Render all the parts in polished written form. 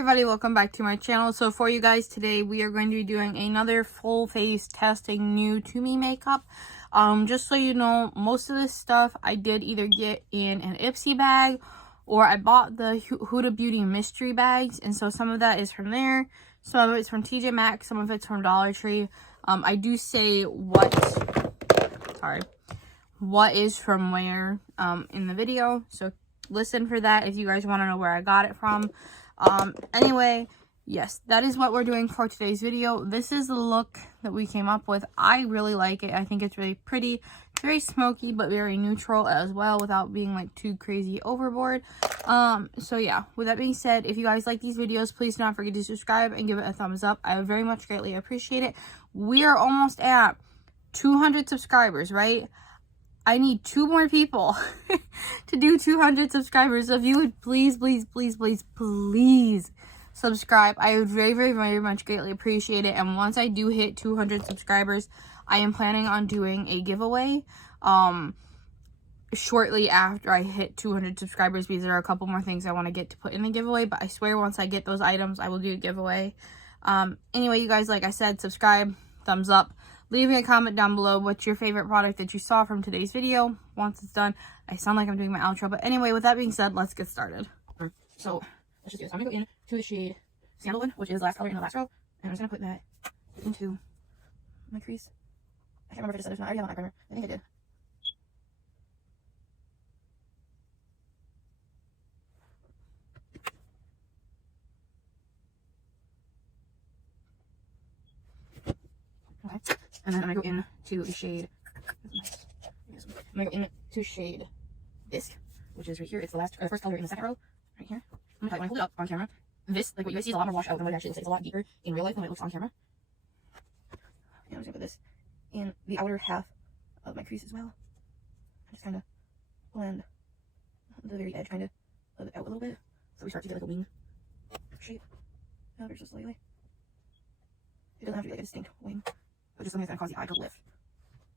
everybody, welcome back to my channel. So for you guys today, we are going to be doing another full face testing new to me makeup. Just so you know, most of this stuff I did either get in an Ipsy bag or I bought the Huda Beauty mystery bags, and so some of that is from there, some of it's from TJ Maxx, some of it's from Dollar Tree. I do say what is from where in the video, so listen for that if you guys want to know where I got it from. Anyway, yes, that is what we're doing for today's video. This is the look that we came up with. I really like it. I think it's really pretty. It's very smoky, but very neutral as well without being like too crazy overboard. So yeah, with that being said, if you guys like these videos, please do not forget to subscribe and give it a thumbs up. I very much greatly appreciate it. We are almost at 200 subscribers, right? I need 2 more people to do 200 subscribers. So if you would please subscribe, I would very much greatly appreciate it. And once I do hit 200 subscribers, I am planning on doing a giveaway shortly after I hit 200 subscribers, because there are a couple more things I want to get to put in the giveaway. But I swear once I get those items, I will do a giveaway. Anyway, you guys, like I said, subscribe, thumbs up. Leave me a comment down below what's your favorite product that you saw from today's video. Once it's done, I sound like I'm doing my outro. But anyway, with that being said, let's get started. So, let's just do this. I'm going to go into the shade Sandalwood, which is the last color in the last row. And I'm just going to put that into my crease. I can't remember if I just said it's not. I already have an eye primer. I think I did. Okay. And then I'm going to go into the shade, I'm going to go into shade Bisque, which is right here. It's the first color in the second row, right here. I'm going to hold it up on camera. This, like what you guys see, is a lot more washed out than what it actually looks like. It's a lot deeper in real life than what it looks on camera. And I'm just going to put this in the outer half of my crease as well. I just kind of blend the very edge, kind of it out a little bit, so we start to get like a wing shape. Ever so slightly. It doesn't have to be like a distinct wing, but just something that's going to cause the eye to lift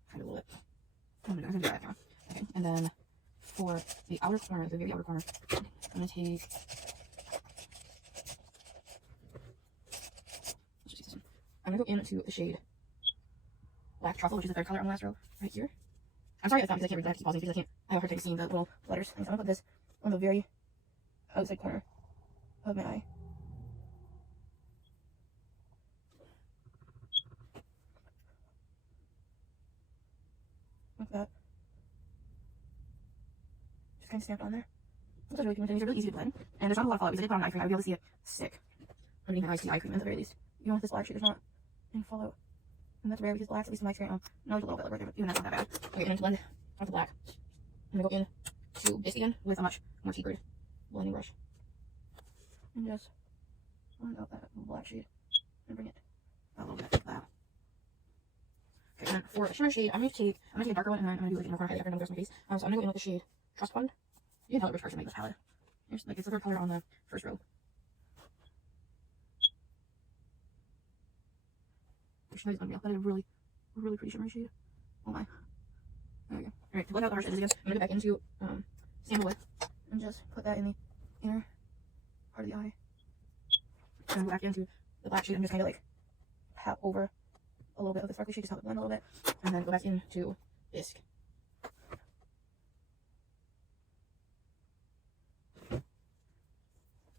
kind of a little bit. I'm going to do that now. Okay, and then for the outer corner, the very outer corner, I'm going to take, let's just use this one. I'm going to go into the shade Black Truffle, which is the third color on the last row, right here. I'm sorry if it's not, because I can't read, I have to keep pausing because I have a hard time seeing the little letters. And so I'm going to put this on the very outside corner of my eye. Like that. Just kind of stamped on there. Those are really cute. These are really easy to blend. And there's not a lot of fallout because I did put on eye cream. I would be able to see it stick underneath my eyes to the eye cream at the very least. Even with this black shade, there's not any fallout. And that's rare because black, at least in my experience, no, there's a little bit right there, but even that's not that bad. Okay, and then to blend out the black, I'm going to go in to Bisque again with a much more tapered blending brush. And just blend out that black shade and bring it a little bit like that. Okay, and then for a shimmer shade, I'm going to take a darker one, and then I'm going to do like in the corner highlight after I'm going to go my face. So I'm going to go in with the shade Trust Fund. You can tell which person made this palette. Here's like it's the third color on the first row. The shimmer is unreal. That is a really pretty shimmer shade. Oh my. There we go. Alright, to blend out the harsh edges again, I'm going to go back into Sandalwood and just put that in the inner part of the eye. And then go back into the black shade and just kind of like pat over a little bit of the sparkly shade, just help it blend a little bit, and then go back into Bisque.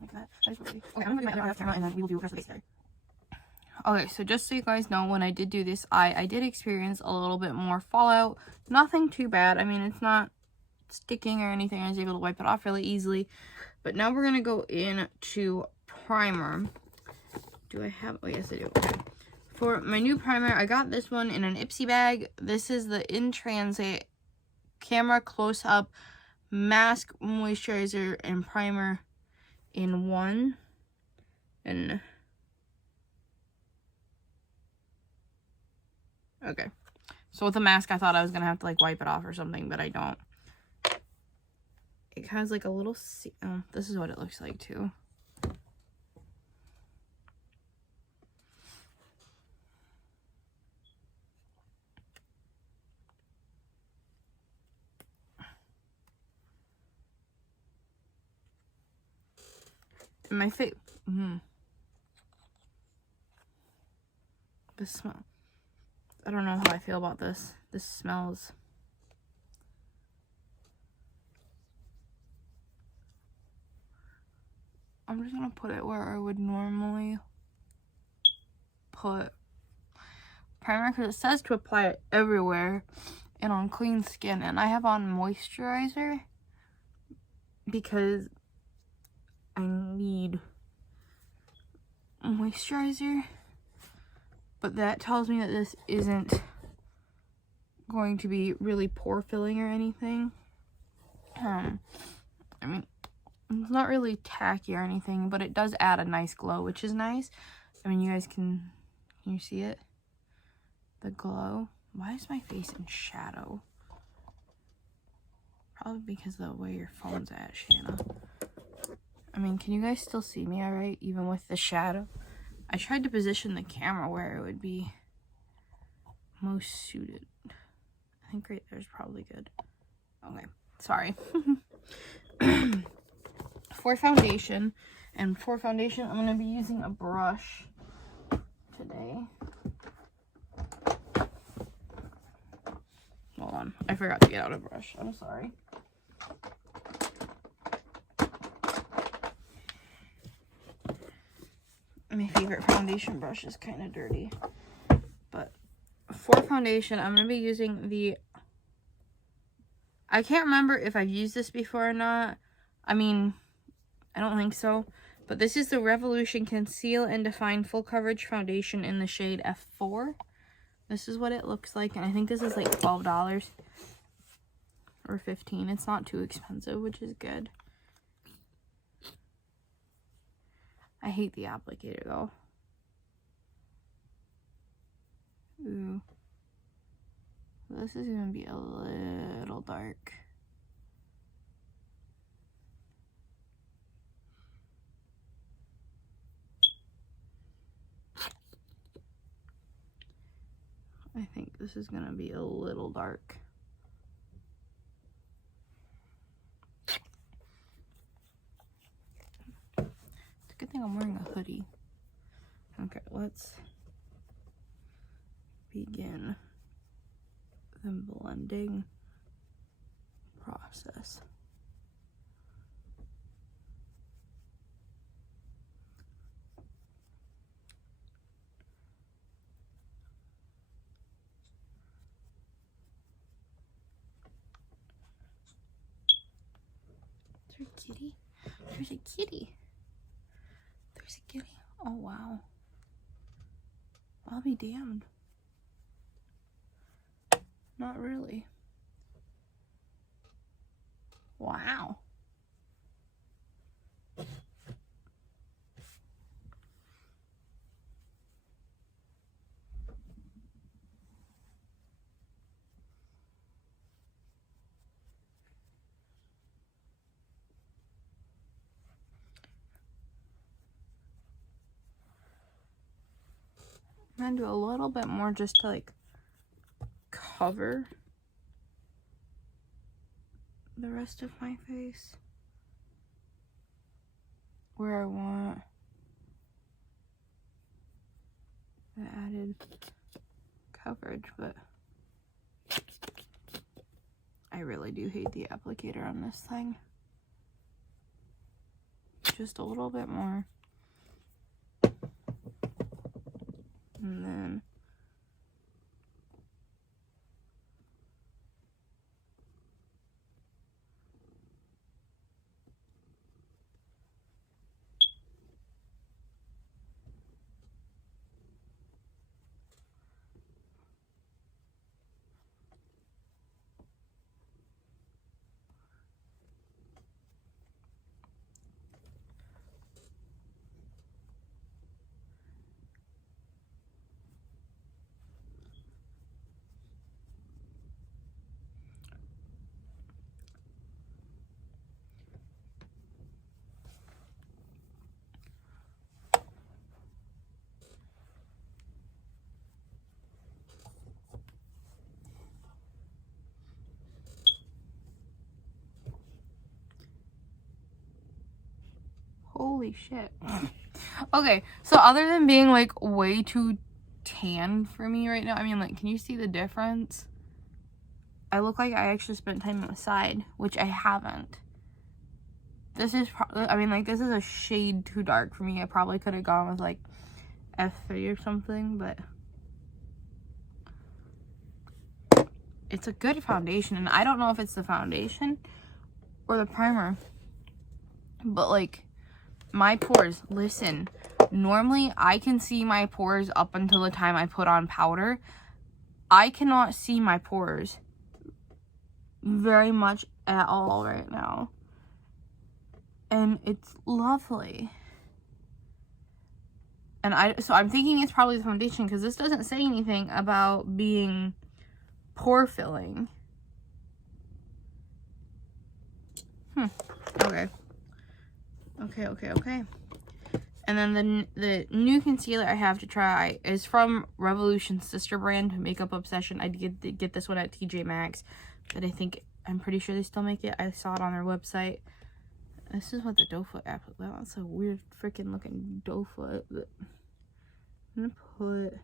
Like that. That is pretty. Okay, I'm going to do my other eye off camera, and then we will do the rest of the face together. Okay, so just so you guys know, when I did do this eye, I did experience a little bit more fallout. Nothing too bad. I mean, it's not sticking or anything. I was able to wipe it off really easily. But now we're going to go into primer. Do I have... Oh, yes, I do. Okay. For my new primer, I got this one in an Ipsy bag. This is the In Transit Camera Close-Up Mask, Moisturizer, and Primer in one. And... okay. So with the mask, I thought I was going to have to, like, wipe it off or something, but I don't. It has, like, a little... oh, this is what it looks like, too. My This smell. I don't know how I feel about this. This smells. I'm just gonna put it where I would normally put primer, because it says to apply it everywhere and on clean skin, and I have on moisturizer because I need moisturizer, but that tells me that this isn't going to be really pore filling or anything. I mean, it's not really tacky or anything, but it does add a nice glow, which is nice. I mean, you guys can you see it? The glow. Why is my face in shadow? Probably because of the way your phone's at, Shanna. I mean, can you guys still see me all right, even with the shadow? I tried to position the camera where it would be most suited. I think right there's probably good. Okay, sorry. For foundation, I'm going to be using a brush today. Hold on, I forgot to get out a brush. I'm sorry. My favorite foundation brush is kind of dirty. But for foundation, I'm going to be using the... I can't remember if I've used this before or not. I mean, I don't think so. But this is the Revolution Conceal and Define Full Coverage Foundation in the shade F4. This is what it looks like. And I think this is like $12 or $15. It's not too expensive, which is good. I hate the applicator though. Ooh. This is going to be a little dark. I think this is going to be a little dark. It's a good thing I'm wearing a hoodie. Okay, let's begin the blending process. Is there a kitty? There's a kitty. There's a kitty. Oh, wow. I'll be damned. Not really. Wow. I'm gonna do a little bit more just to like cover the rest of my face where I want the added coverage, but I really do hate the applicator on this thing. Just a little bit more. And then Holy shit. Okay, so other than being like way too tan for me right now, I mean, like, can you see the difference? I look like I actually spent time on the side, which I haven't. This is I mean, like, this is a shade too dark for me. I probably could have gone with like F3 or something, but it's a good foundation, and I don't know if it's the foundation or the primer, but like, my pores, listen, normally I can see my pores up until the time I put on powder. I cannot see my pores very much at all right now, and it's lovely. And so I'm thinking it's probably the foundation, because this doesn't say anything about being pore filling. Okay. And then the new concealer I have to try is from Revolution's sister brand, Makeup Obsession. I did get this one at TJ Maxx, but I'm pretty sure they still make it. I saw it on their website. This is what the doe foot app is. Wow, that's a weird freaking looking doe foot. But I'm gonna put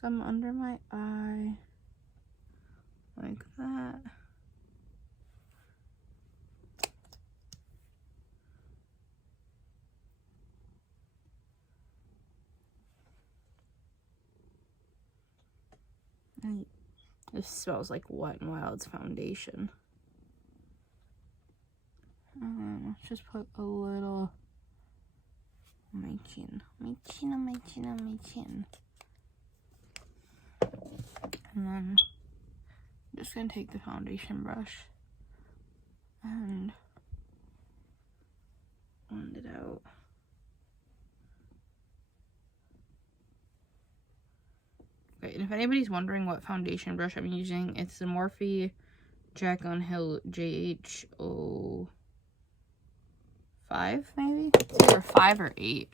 some under my eye, like that. This smells like Wet n Wild's foundation. Let's just put a little on my chin. On my chin. And then I'm just gonna take the foundation brush and blend it out. Okay, and if anybody's wondering what foundation brush I'm using, it's the Morphe Jack on Hill JH05, maybe? It's either 5 or 8.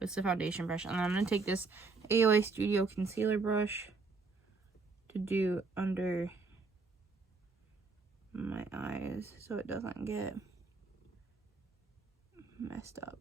It's the foundation brush. And then I'm going to take this AOA Studio concealer brush to do under my eyes so it doesn't get messed up.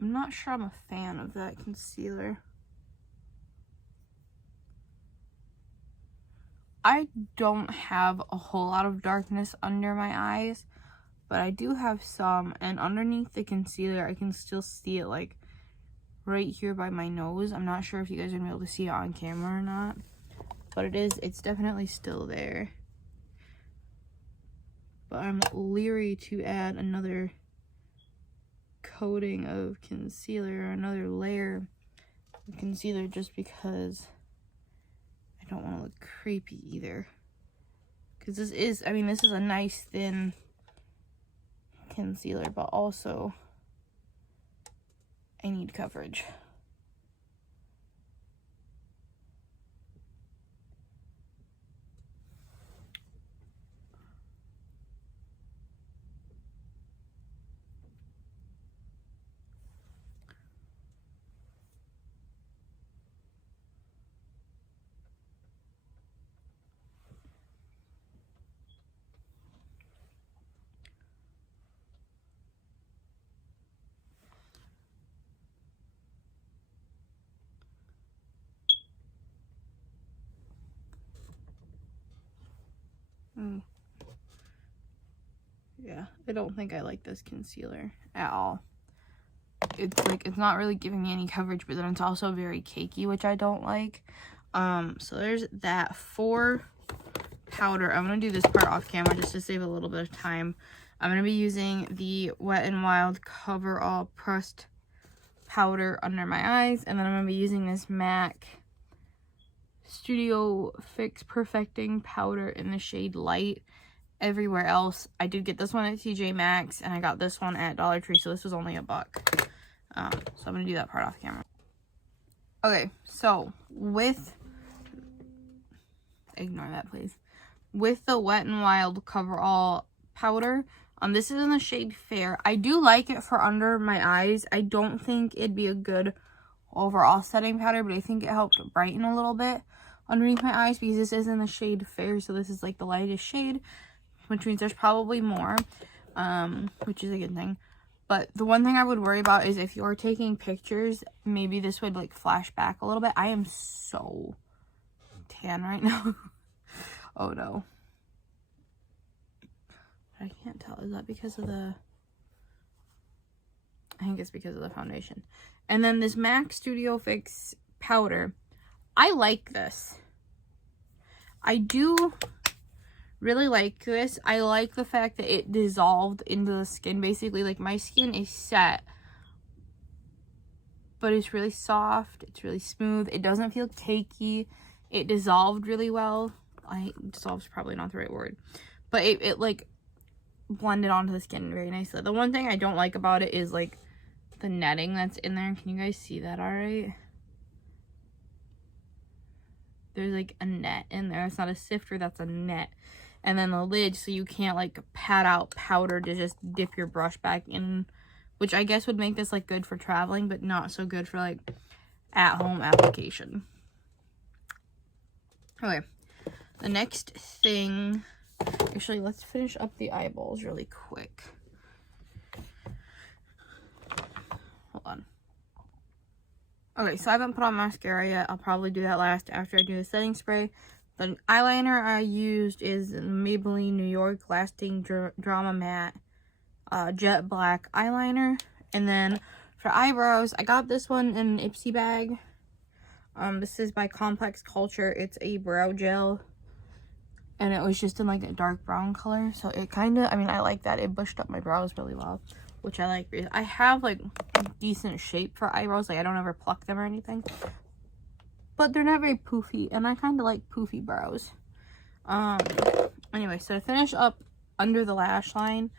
I'm not sure I'm a fan of that concealer. I don't have a whole lot of darkness under my eyes, but I do have some, and underneath the concealer I can still see it like right here by my nose. I'm not sure if you guys are gonna be able to see it on camera or not, but it's definitely still there. But I'm leery to add another coating of concealer, or another layer of concealer, just because I don't want to look creepy either. Because this is a nice thin concealer, but also I need coverage. Yeah, I don't think I like this concealer at all. It's not really giving me any coverage, but then it's also very cakey, which I don't like. So there's that. For powder, I'm gonna do this part off camera just to save a little bit of time. I'm gonna be using the Wet n Wild Coverall Pressed powder under my eyes. And then I'm going to be using this MAC Studio Fix Perfecting powder in the shade Light. Everywhere else, I did get this one at TJ Maxx, and I got this one at Dollar Tree, so this was only $1. So I'm going to do that part off camera. Okay, so with... Ignore that, please. With the Wet n Wild Coverall powder, this is in the shade Fair. I do like it for under my eyes. I don't think it'd be a good overall setting powder, but I think it helped brighten a little bit underneath my eyes because this is in the shade Fair, so this is like the lightest shade, which means there's probably more, which is a good thing. But the one thing I would worry about is if you're taking pictures, maybe this would like flash back a little bit. I am so tan right now. Oh no. I can't tell. Is that because of the... I think it's because of the foundation. And then this MAC Studio Fix powder. I like this. I do really like this. I like the fact that it dissolved into the skin. Basically, like, my skin is set, but it's really soft. It's really smooth. It doesn't feel cakey. It dissolved really well. Dissolved's probably not the right word. But it like blended onto the skin very nicely. The one thing I don't like about it is like the netting that's in there. Can you guys see that all right? There's like a net in there. It's not a sifter, that's a net. And then the lid, so you can't like pat out powder to just dip your brush back in, which I guess would make this like good for traveling, but not so good for like at-home application. Okay, the next thing, actually, let's finish up the eyeballs really quick. Hold on. Okay, so I haven't put on mascara yet. I'll probably do that last after I do the setting spray. The eyeliner I used is Maybelline New York Lasting Drama Matte Jet Black eyeliner. And then for eyebrows, I got this one in an Ipsy bag. This is by Complex Culture. It's a brow gel. And it was just in like a dark brown color. So it kind of, I mean, I like that. It bushed up my brows really well, which I like. I have like decent shape for eyebrows. Like, I don't ever pluck them or anything. But they're not very poofy. And I kind of like poofy brows. Anyway, so to finish up under the lash line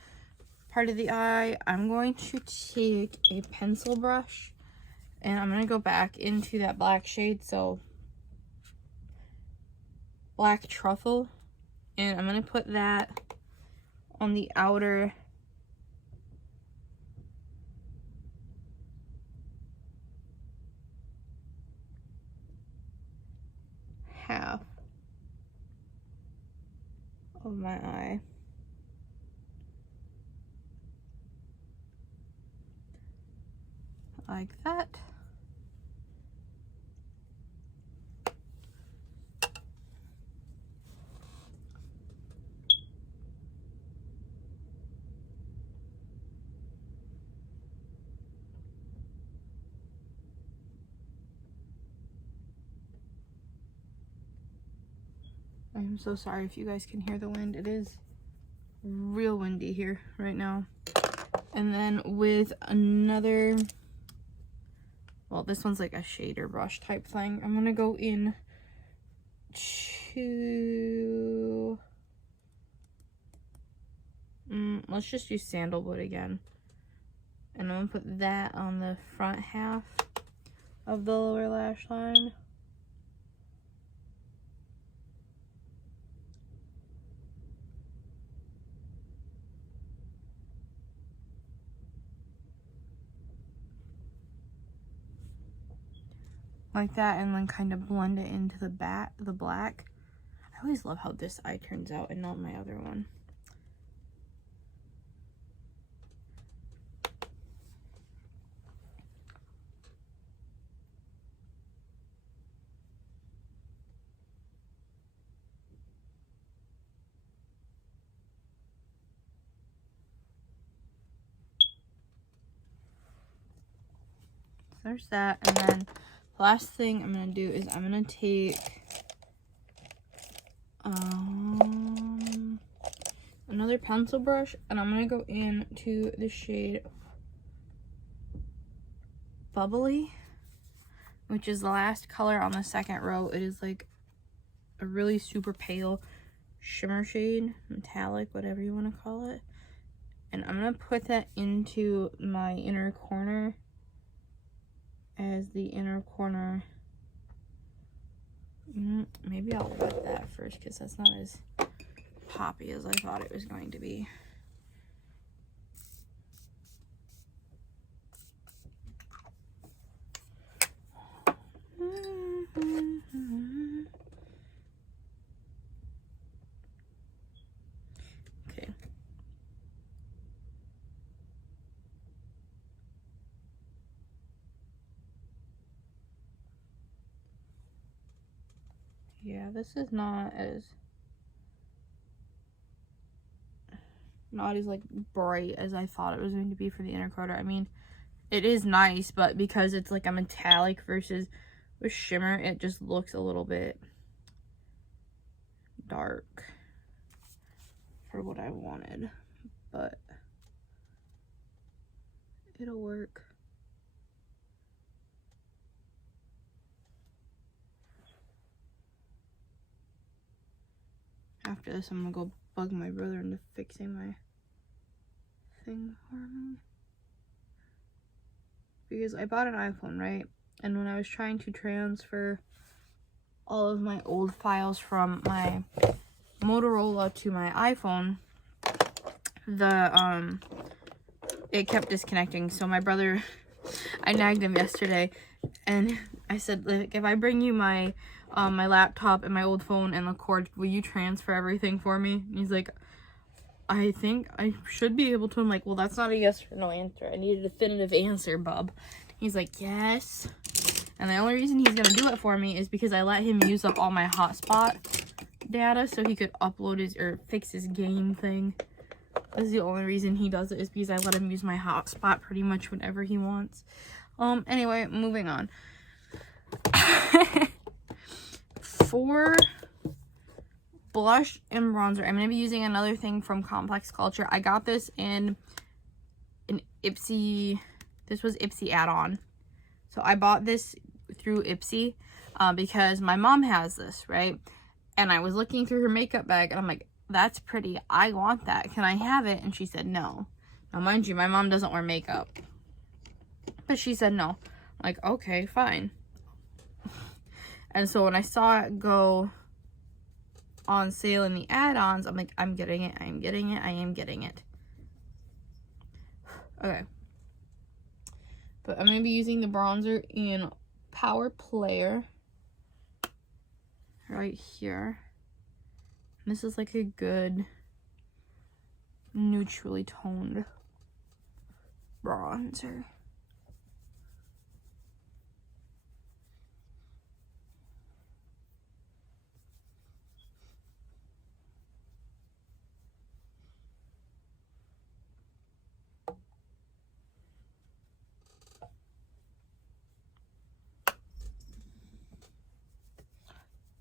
part of the eye, I'm going to take a pencil brush. And I'm going to go back into that black shade. So, Black Truffle. And I'm going to put that on the outer half of my eye. Like that. I'm so sorry if you guys can hear the wind. It is real windy here right now. And then with another, well, this one's like a shader brush type thing. I'm gonna go in to, let's just use sandalwood again. And I'm gonna put that on the front half of the lower lash line. Like that, and then kind of blend it into the black. I always love how this eye turns out and not my other one. So there's that, and then last thing I'm going to do is I'm going to take another pencil brush, and I'm going to go into the shade Bubbly, which is the last color on the second row. It is like a really super pale shimmer shade, metallic, whatever you want to call it. And I'm going to put that into my inner corner as the inner corner. Maybe I'll wet that first because that's not as poppy as I thought it was going to be. Okay. Yeah, this is not as like bright as I thought it was going to be for the inner corner. I mean, it is nice, but because it's like a metallic versus with shimmer, it just looks a little bit dark for what I wanted, but it'll work. After this, I'm gonna go bug my brother into fixing my thing for me. Because I bought an iPhone, right? And when I was trying to transfer all of my old files from my Motorola to my iPhone, it kept disconnecting. So my brother, I nagged him yesterday, and I said, like, if I bring you my my laptop and my old phone and the cord, will you transfer everything for me? And he's like, I think I should be able to. I'm like, well, that's not a yes or no answer. I need a definitive answer, bub. He's like, yes. And the only reason he's gonna do it for me is because I let him use up all my hotspot data so he could upload his or fix his game thing. That's the only reason he does it, is because I let him use my hotspot pretty much whenever he wants. Anyway, moving on. For blush and bronzer, I'm going to be using another thing from Complex Culture. I got this in an Ipsy, this was Ipsy add-on. So I bought this through Ipsy because my mom has this, right? And I was looking through her makeup bag and I'm like, that's pretty, I want that. Can I have it? And she said no. Now mind you, my mom doesn't wear makeup, but she said no. I'm like, okay, fine. And so when I saw it go on sale in the add-ons, I'm like, I'm getting it, I'm getting it, I am getting it. Okay. But I'm going to be using the bronzer in Power Player right here. And this is like a good neutrally toned bronzer.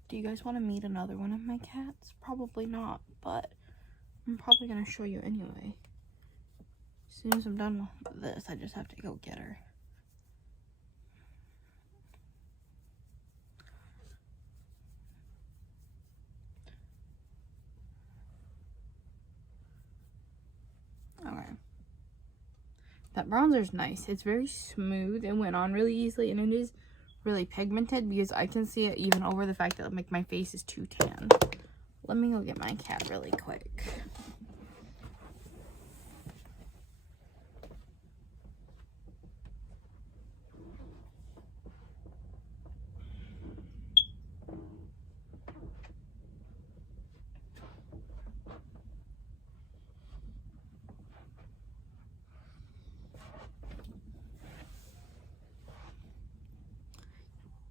Do you guys want to meet another one of my cats? Probably not, but I'm probably going to show you anyway. As soon as I'm done with this, I just have to go get her. Okay. That bronzer's nice. It's very smooth. It went on really easily, and it is really pigmented because I can see it even over the fact that like my face is too tan. Let me go get my cat really quick.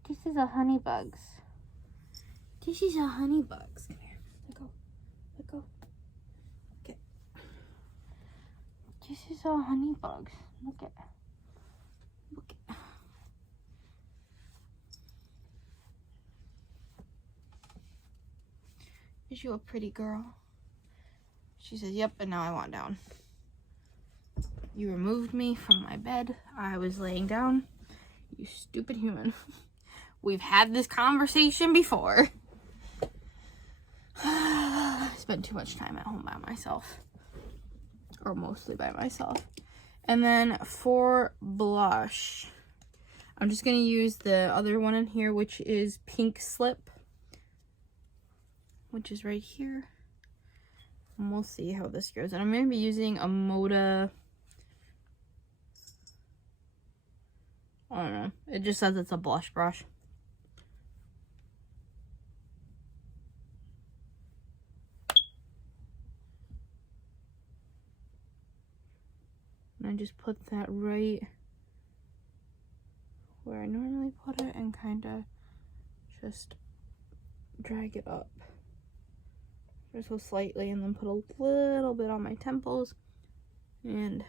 This is a honeybugs. This is a honeybugs. Come here. Let go. Let go. Okay. This is a honeybugs. Look at. Look at. Is you a pretty girl? She says, yep, and now I want down. You removed me from my bed. I was laying down. You stupid human. We've had this conversation before. I spend too much time at home by myself. Or mostly by myself. And then for blush, I'm just going to use the other one in here, which is Pink Slip. Which is right here. And we'll see how this goes. And I'm going to be using a Moda... I don't know. It just says it's a blush brush. And I just put that right where I normally put it and kind of just drag it up. Just so slightly, and then put a little bit on my temples. And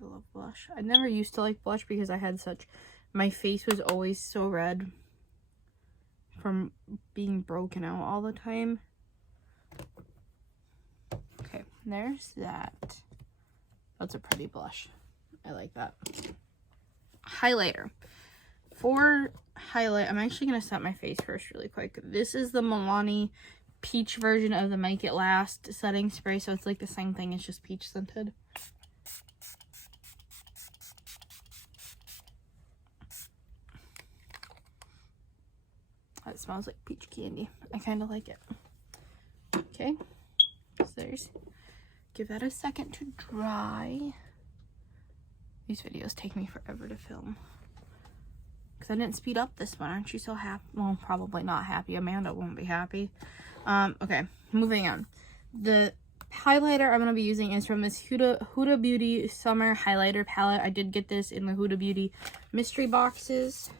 I love blush. I never used to like blush because I had such... My face was always so red from being broken out all the time. Okay, there's that. That's a pretty blush. I like that. Highlighter. For highlight, I'm actually going to set my face first really quick. This is the Milani peach version of the Make It Last setting spray. So it's like the same thing, it's just peach scented. It smells like peach candy. I kind of like it. Okay, so there's... Give that a second to dry. These videos take me forever to film. Because I didn't speed up this one. Aren't you so happy? Well, probably not happy. Amanda won't be happy. Okay, moving on. The highlighter I'm going to be using is from this Huda Beauty Summer Highlighter Palette. I did get this in the Huda Beauty mystery boxes.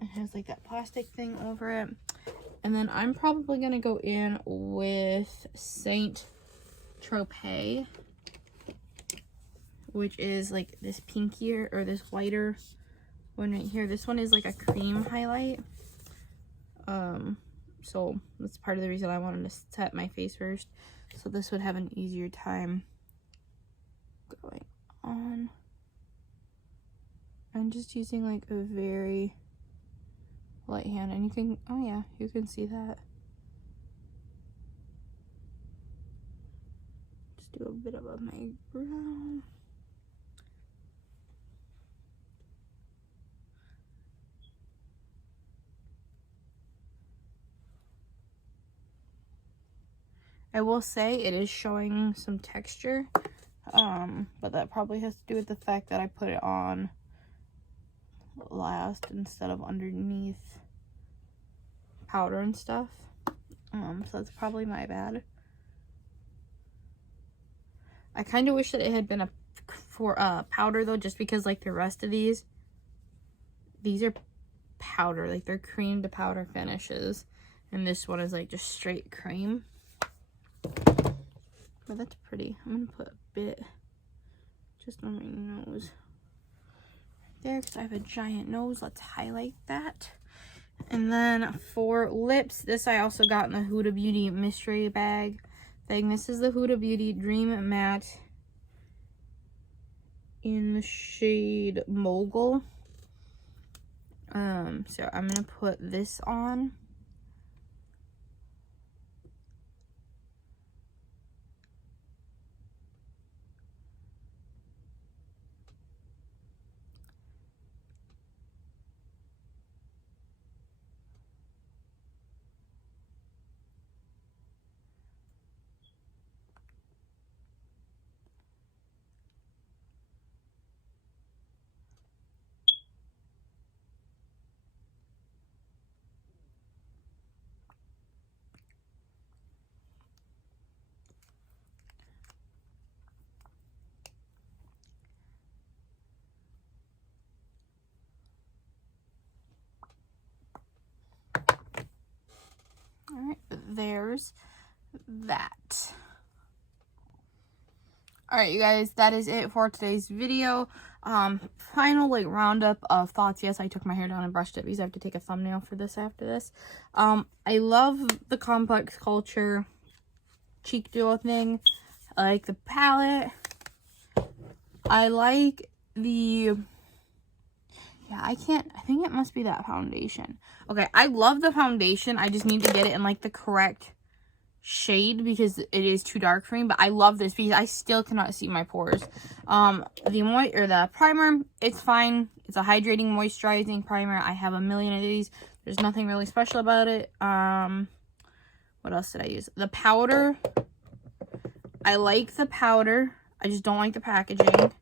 It has like that plastic thing over it. And then I'm probably going to go in with Saint Tropez, which is like this pinkier or this whiter one right here. This one is like a cream highlight. So that's part of the reason I wanted to set my face first, so this would have an easier time going on. I'm just using like a very light hand, and you can, oh yeah, you can see that. Just do a bit above my brow. I will say it is showing some texture, but that probably has to do with the fact that I put it on last instead of underneath powder and stuff. So that's probably my bad. I kind of wish that it had been for powder though, just because like the rest of these are powder, like they're cream to powder finishes, and this one is like just straight cream. But that's pretty. I'm gonna put a bit just on my nose right there because I have a giant nose. Let's highlight that. And then for lips, this I also got in the Huda Beauty mystery bag thing. This is the Huda Beauty Dream Matte in the shade Mogul. So I'm gonna put this on. Alright, there's that. Alright, you guys, that is it for today's video. Final, like, roundup of thoughts. Yes, I took my hair down and brushed it because I have to take a thumbnail for this after this. I love the Complex Culture cheek duo thing. I like the palette. I like the... Yeah, I think it must be that foundation. Okay, I love the foundation. I just need to get it in, like, the correct shade because it is too dark for me. But I love this because I still cannot see my pores. The primer, it's fine. It's a hydrating, moisturizing primer. I have a million of these. There's nothing really special about it. What else did I use? The powder. I like the powder. I just don't like the packaging.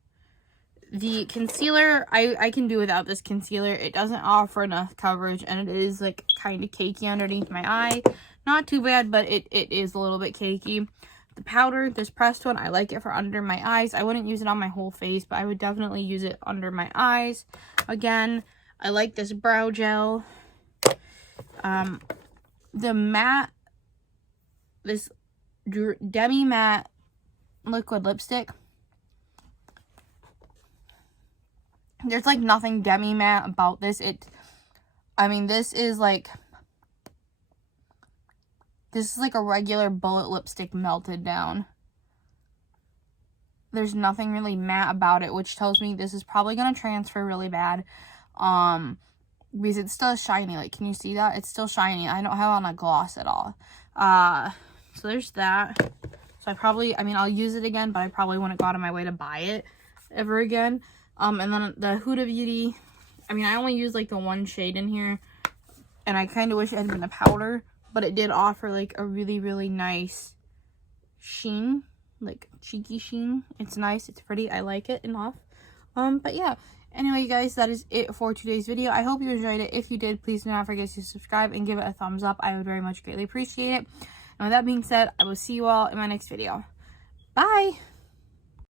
The concealer, I can do without this concealer. It doesn't offer enough coverage, and it is, like, kind of cakey underneath my eye. Not too bad, but it is a little bit cakey. The powder, this pressed one, I like it for under my eyes. I wouldn't use it on my whole face, but I would definitely use it under my eyes. Again, I like this brow gel. The matte, this Demi matte liquid lipstick. There's, like, nothing Demi matte about this. This is like a regular bullet lipstick melted down. There's nothing really matte about it, which tells me this is probably going to transfer really bad. Because it's still shiny. Like, can you see that? It's still shiny. I don't have on a gloss at all. So there's that. So I'll use it again, but I probably wouldn't go out of my way to buy it ever again. And then the Huda Beauty, I only use, like, the one shade in here, and I kind of wish it had been a powder, but it did offer, like, a really, really nice sheen, like, cheeky sheen. It's nice, it's pretty, I like it enough. But yeah, anyway, you guys, that is it for today's video. I hope you enjoyed it. If you did, please do not forget to subscribe and give it a thumbs up. I would very much greatly appreciate it. And with that being said, I will see you all in my next video. Bye!